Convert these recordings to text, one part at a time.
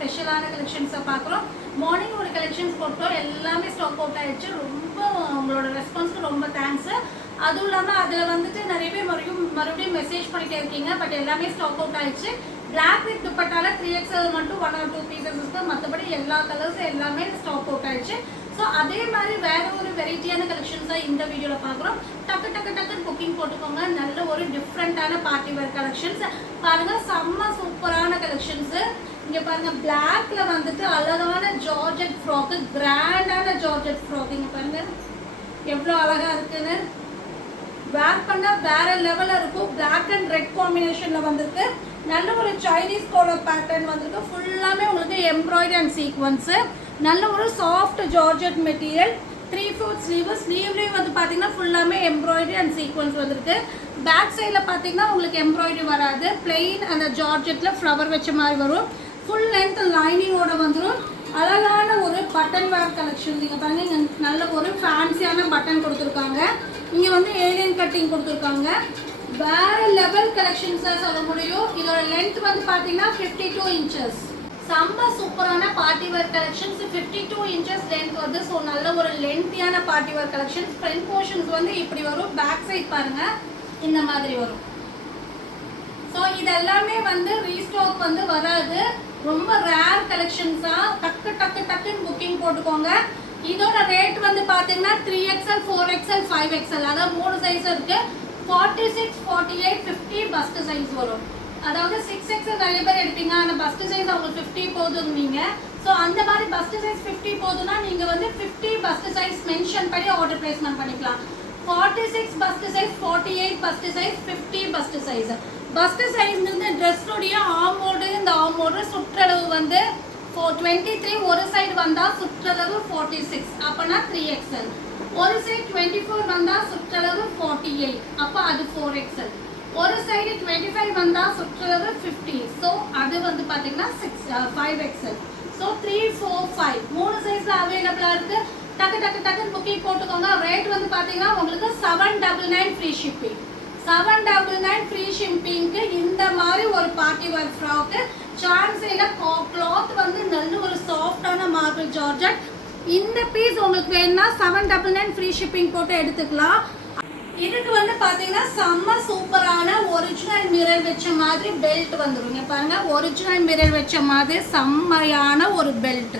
ஸ்பெஷலான கலெக்ஷன்ஸை பார்க்குறோம். மார்னிங் ஒரு கலெக்ஷன்ஸ் போட்டோம், எல்லாமே ஸ்டாக் அவுட் ஆயிடுச்சு. ரொம்ப உங்களோட ரெஸ்பான்ஸ்க்கு ரொம்ப தேங்க்ஸ். அதுவும் இல்லாமல் அதில் வந்துட்டு நிறைய பேர் மறுபடியும் மெசேஜ் பண்ணிட்டே இருக்கீங்க. பட் எல்லாமே ஸ்டாக் அவுட் ஆயிடுச்சு. பிளாக் வித் துப்பட்டால 3XL மட்டும் 1 or 2 பீசஸ் இருக்குது. மற்றபடி எல்லா கலர்ஸ் எல்லாமே ஸ்டாக் அவுட் ஆயிடுச்சு. ஸோ அதே மாதிரி வேற ஒரு வெரைட்டியான கலெக்ஷன்ஸாக இந்த வீடியோவில் பார்க்குறோம். டக்குன்னு புக்கிங் போட்டுக்கோங்க. நல்ல ஒரு டிஃப்ரெண்ட்டான பார்ட்டி வேர் கலெக்ஷன்ஸ் பாருங்கள். செம்ம சூப்பரான கலெக்ஷன்ஸு. இங்கே பாருங்கள், பிளாக்ல வந்துட்டு அழகான ஜார்ஜெட் ஃப்ராக்கு, கிராண்டான ஜார்ஜெட் ஃப்ராக். இங்கே பாருங்கள் எவ்வளோ அழகாக இருக்குன்னு. வேர் பண்ணால் வேற லெவலில் இருக்கும். பிளாக் அண்ட் ரெட் காம்பினேஷனில் வந்திருக்கு. நல்ல ஒரு சைனீஸ் காலர் பேட்டர்ன் வந்திருக்கு. ஃபுல்லாமே உங்களுக்கு எம்ப்ராய்டரி அண்ட் சீக்வன்ஸு. நல்ல ஒரு சாஃப்ட் ஜார்ஜெட் மெட்டீரியல். 3/4 ஸ்லீவ்லேயும் வந்து பார்த்தீங்கன்னா ஃபுல்லாமே எம்ப்ராய்டரி அண்ட் சீக்வன்ஸ் வந்திருக்கு. பேக் சைடில் பார்த்தீங்கன்னா உங்களுக்கு எம்ப்ராய்டரி வராது. பிளெயின் அந்த ஜார்ஜெட்டில் ஃப்ளவர் வச்ச மாதிரி வரும். ஃபுல் லென்த் லைனிங்கோட வந்துடும். அழகான ஒரு பட்டன் வேர் கலெக்ஷன். நீங்கள் பாருங்கள், இங்கே நல்ல ஒரு ஃபேன்சியான பட்டன் கொடுத்துருக்காங்க. இங்கே வந்து ஏலியன் கட்டிங் கொடுத்துருக்காங்க. வேறு லெவல் கலெக்ஷன்ஸாக சொல்ல முடியும். இதோட லென்த் வந்து பார்த்தீங்கன்னா 52 inches. செம்ம சூப்பரான party wear collections. 52 inches length வருது. ஸோ நல்ல ஒரு லென்த்தியான party wear collections. Front portions வந்து இப்படி வரும். பேக் சைட் பாருங்கள் இந்த மாதிரி வரும். ஸோ இதெல்லாமே வந்து ரீஸ்டாக் வந்து வராது. ரொம்ப ரேர் கலெக்ஷன்ஸாக டக்குன்னு புக்கிங் போட்டுக்கோங்க. இதோட ரேட் வந்து பார்த்தீங்கன்னா 3XL 4XL 5XL அதாவது 3 சைஸ் இருக்குது. 46, 48, 50 பஸ்ட் சைஸ் வரும். அதாவது 6XL நிறைய பேர் எடுப்பீங்க, ஆனால் பஸ்ட் சைஸ் அவங்களுக்கு 50 போதுங்க. ஸோ அந்த மாதிரி பஸ்ட் சைஸ் 50 போதுன்னா நீங்கள் வந்து 50 பஸ்ட் சைஸ் மென்ஷன் பண்ணி ஆர்டர் பிளேஸ்மெண்ட் பண்ணிக்கலாம். 46 bust size, 48 bust size, 50 bust size. Bust சைஸ்ங்கிறது ட்ரெஸ்ஸுடைய ஆமோடு. இந்த ஆமோடு சுற்றளவு வந்து 23. ஒரு சைடு வந்தால் சுற்றளவு 46, அப்போனா 3XL. ஒரு சைடு 24 வந்தால் சுற்றளவு 48, அப்போ அது 4XL. ஒரு சைடு 25 வந்தால் சுற்றளவு 50, ஸோ அது வந்து பார்த்தீங்கன்னா 5XL. ஸோ 3, 4, 5 3 சைஸில் அவைலபிளாக இருக்குது. டக்குன்னு புக்கிங் போட்டுக்கோங்க. ரேட் வந்து பார்த்தீங்கன்னா உங்களுக்கு 799 ஃப்ரீ ஷிப்பிங். 799 ஃப்ரீ ஷிப்பிங்க்கு இந்த மாதிரி ஒரு பார்ட்டி வேர் ஃப்ராக்கு. சான்ஸில் கிளாத் வந்து நல்ல ஒரு சாஃப்டான மார்பிள் ஜார்ஜெட். இந்த பீஸ் உங்களுக்கு வேணும்னா 799 ஃப்ரீ ஷிப்பிங் போட்டு எடுத்துக்கலாம். இதுக்கு வந்து பார்த்தீங்கன்னா செம்ம சூப்பரான ஒரிஜினல் மிரர் வச்ச மாதிரி பெல்ட் வந்துடுங்க. பாருங்கள், ஒரிஜினல் மிரர் வச்ச மாதிரி செம்மையான ஒரு பெல்ட்.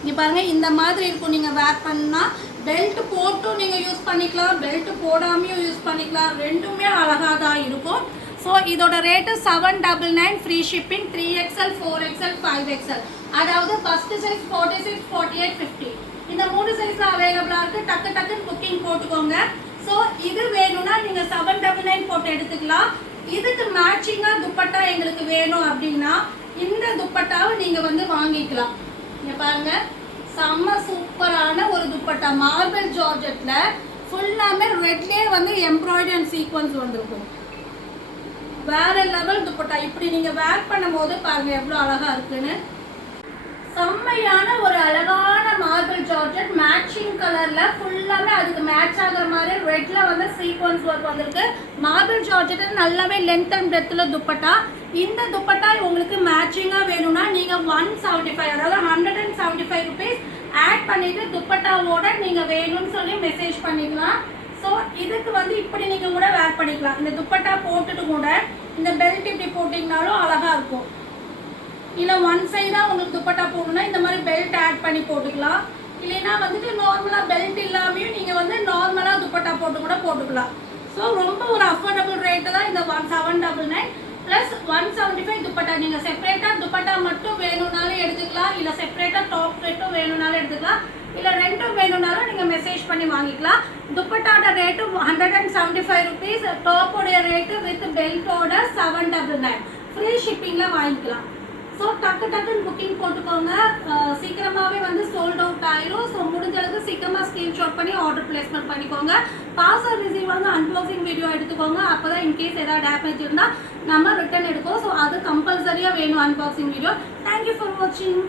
இங்கே பாருங்கள் இந்த மாதிரி இருக்கும். நீங்கள் வேர் பண்ணால் பெல்ட் போட்டும் நீங்கள் யூஸ் பண்ணிக்கலாம், பெல்ட் போடாமையும் யூஸ் பண்ணிக்கலாம். ரெண்டுமே அழகாக தான் இருக்கும். ஸோ இதோட rate 799 free shipping. 3XL 4XL 5XL அதாவது ஃபர்ஸ்ட் சைஸ் 46, 48, 50 இந்த 3 சைஸில் அவைலபிளாக இருக்குது. டக்குன்னு புக்கிங் போட்டுக்கோங்க. ஸோ இது வேணும்னா நீங்கள் 799 போட்டு எடுத்துக்கலாம். இதுக்கு மேட்சிங்காக துப்பட்டா எங்களுக்கு வேணும் அப்படின்னா இந்த துப்பட்டாவை நீங்கள் வந்து வாங்கிக்கலாம். இங்கே பாருங்கள், செம்ம சூப்பரான ஒரு துப்பட்டா. மார்பிள் ஜார்ஜெட்டில் ஃபுல்லாமே ரெட்லேயே வந்து எம்ப்ராய்டரி அண்ட் சீக்வன்ஸ் வந்துருக்கும். வேற லெவல் துப்பட்டா. இப்படி நீங்கள் வேர் பண்ணும் போது பாருங்கள் எவ்வளோ அழகாக இருக்குன்னு. செம்மையான ஒரு அழகான மார்பிள் ஜார்ஜெட். மேட்சிங் கலரில் ஃபுல்லாமே அதுக்கு மேட்ச் ஆகிற மாதிரி ரெட்டில் வந்து சீக்வன்ஸ் ஒர்க் வந்திருக்கு. மார்பிள் ஜார்ஜெட் நல்லாவே லென்த் அண்ட் பிரெத்தில் துப்பட்டா. இந்த துப்பட்டா உங்களுக்கு மேட்சிங்காக வேணும்னா நீங்கள் 175 அதாவது 175 ருபீஸ் ஆட் பண்ணிவிட்டு துப்பட்டாவோட நீங்கள் வேணும்னு சொல்லி மெசேஜ் பண்ணிக்கலாம். ஸோ இதுக்கு வந்து இப்படி நீங்கள் கூட வேர் பண்ணிக்கலாம். இந்த துப்பட்டா போட்டுட்டு கூட இந்த பெல்ட் இப்படி போட்டிங்கனாலும் அழகாக இருக்கும். இல்லை ஒன் சைடாக உங்களுக்கு துப்பட்டா போடணும்னா இந்த மாதிரி பெல்ட் ஆட் பண்ணி போட்டுக்கலாம். இல்லைன்னா வந்துட்டு நார்மலாக பெல்ட் இல்லாமையும் நீங்கள் வந்து நார்மலாக துப்பட்டா போட்டு கூட போட்டுக்கலாம். ஸோ ரொம்ப ஒரு அஃபோர்டபுள் ரேட்டு தான் இந்த 799 ப்ளஸ் 175 துப்பட்டா. நீங்கள் செப்பரேட்டாக துப்பட்டா மட்டும் வேணும்னாலும் எடுத்துக்கலாம், இல்லை செப்பரேட்டாக டாப் செட்டும் வேணும்னாலும் எடுத்துக்கலாம், இல்லை ரெண்டும் வேணும்னாலும் நீங்கள் மெசேஜ் பண்ணி வாங்கிக்கலாம். துப்பட்டாவோட ரேட்டு 175 ருபீஸ். டாப்போடைய ரேட்டு வித் பெல்ட்டோட 799 ஃப்ரீ ஷிப்பிங்கில் வாங்கிக்கலாம். ஸோ டக்குன்னு புக்கிங் போட்டுக்கோங்க. சீக்கிரமாகவே வந்து சோல்ட் அவுட் ஆயிரும். ஸோ முடிஞ்ச அளவுக்கு சீக்கிரமாக ஸ்க்ரீன்ஷாட் பண்ணி ஆர்டர் பிளேஸ்மெண்ட் பண்ணிக்கோங்க. பார்சல் ரிசீவ் வந்து அன்பாக்சிங் வீடியோ எடுத்துக்கோங்க. அப்போ தான் இன்கேஸ் ஏதாவது டேமேஜ் இருந்தால் நம்ம ரிட்டர்ன் எடுப்போம். ஸோ அது கம்பல்சரியாக வேணும் அன்பாக்சிங் வீடியோ. தேங்க்யூ ஃபார் வாட்சிங்.